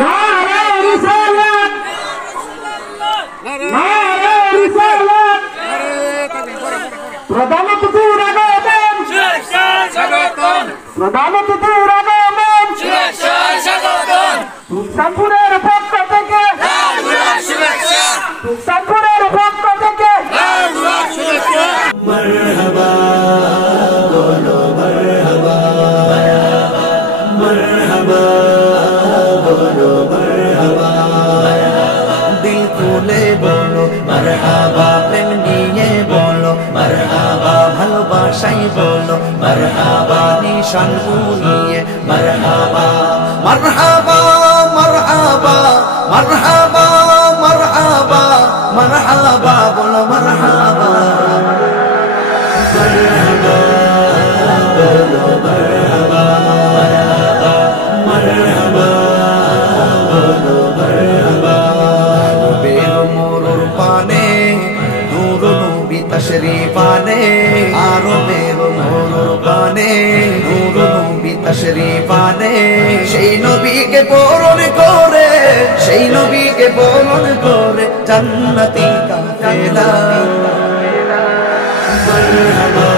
নারে রিসালাত, নারে রিসালাত। প্রধান অতিথির আগমন, প্রধান অতিথির আগমন, তুলসাপুরের পক্ষ থেকে, তুলসাপুরের পক্ষ থেকে मरहबा बोलो मरहबा मरहबा बोलो मरहबा दिल खुले बोलो मरहबा प्रेम निये बोलो मरहबा ভালোবাসাই বলো मरहबा নিশান নিয়ে मरहबा मरहबा मरहबा मरहबा मरहबा मरहबा बोलो मरहबा তশরীফানে আরো বেরো মোর পানে নূর নবী তশরীফানে সেই নবীকে বরণ করে সেই নবীকে বরণ করে জান্নাতি কাফেলা মারহাবা